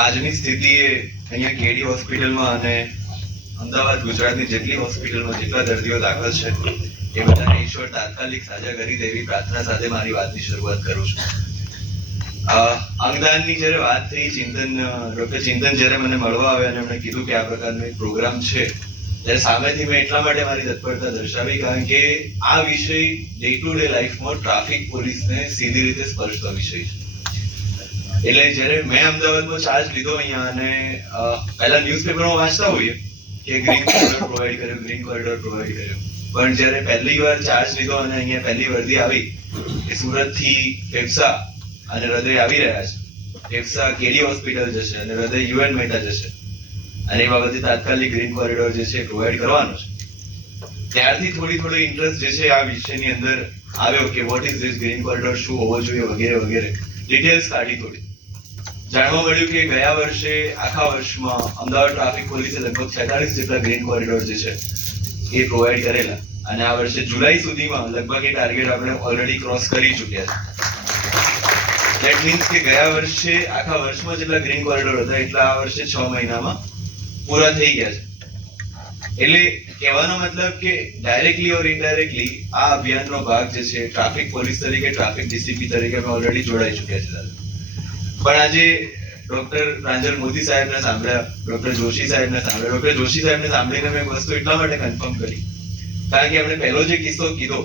આજની સ્થિતિએ અહીંયા કેડી હોસ્પિટલમાં અને અમદાવાદ ગુજરાતની જેટલી હોસ્પિટલમાં જેટલા દર્દીઓ દાખલ છે એ બધાને ઈશ્વર તાત્કાલિક સાજા કરી દે એવી પ્રાર્થના સાથે મારી વાતની શરૂઆત કરું છું. અંગદાનની જ્યારે વાત થઈ, ડોક્ટર ચિંતન જ્યારે મને મળવા આવ્યા અને એમણે કીધું કે આ પ્રકારનો એક પ્રોગ્રામ છે, ત્યારે સામેથી મેં એટલા માટે મારી તત્પરતા દર્શાવી કારણ કે આ વિષય ડે ટુ ડે લાઈફમાં ટ્રાફિક પોલીસને સીધી રીતે સ્પર્શતો વિષય છે. એટલે જ્યારે મેં અમદાવાદમાં ચાર્જ લીધો અહીંયા અને પહેલા ન્યૂઝપેપરમાં વાંચતા હોઈએ કે ગ્રીન કોરિડોર પ્રોવાઈડ કર્યો, ગ્રીન કોરિડોર પ્રોવાઈડ કર્યો, પણ જ્યારે પહેલી વાર ચાર્જ લીધો અને અહીંયા પહેલી વર્દી આવી કે સુરતથી ફેફસા અને હૃદય આવી રહ્યા છે, ફેફસા કેડી હોસ્પિટલ જશે અને હૃદય યુએન મહેતા જશે અને એ બાબતે તાત્કાલિક ગ્રીન કોરિડોર જે છે પ્રોવાઈડ કરવાનો છે, ત્યારથી થોડો ઇન્ટરેસ્ટ જે છે આ વિષયની અંદર આવ્યો કે what is this green corridor, શું હોવો જોઈએ વગેરે વગેરે ડિટેલ્સ કાઢી. થોડી જાણવા મળ્યું કે ગયા વર્ષે આખા વર્ષમાં અમદાવાદ ટ્રાફિક પોલીસે લગભગ 46 જેટલા ગ્રીન કોરિડોર જે છે એ પ્રોવાઈડ કરેલા અને આ વર્ષે જુલાઈ સુધીમાં લગભગ એ ટાર્ગેટ આપણે ઓલરેડી ક્રોસ કરી ચૂક્યા છે. ધેટ મીન્સ કે ગયા વર્ષે આખા વર્ષમાં જેટલા ગ્રીન કોરિડોર હતા એટલા આ વર્ષે 6 મહિનામાં પૂરા થઈ ગયા છે. એટલે કહેવાનો મતલબ કે ડાયરેક્ટલી ઓર ઇનડાયરેક્ટલી આ અભિયાનનો ભાગ જે છે ટ્રાફિક પોલીસ તરીકે, ટ્રાફિક ડીસીપી તરીકે અમે ઓલરેડી જોડાઈ ચૂક્યા છે. પણ આજે ડોક્ટર પ્રાંજલ મોદી સાહેબને સાંભળ્યા, ડોક્ટર જોશી સાહેબને સાંભળ્યા. ડોક્ટર જોશી સાહેબને સાંભળીને મેં વસ્તુ એટલા માટે કન્ફર્મ કરી કારણ કે આપણે પહેલો જે કિસ્સો કીધો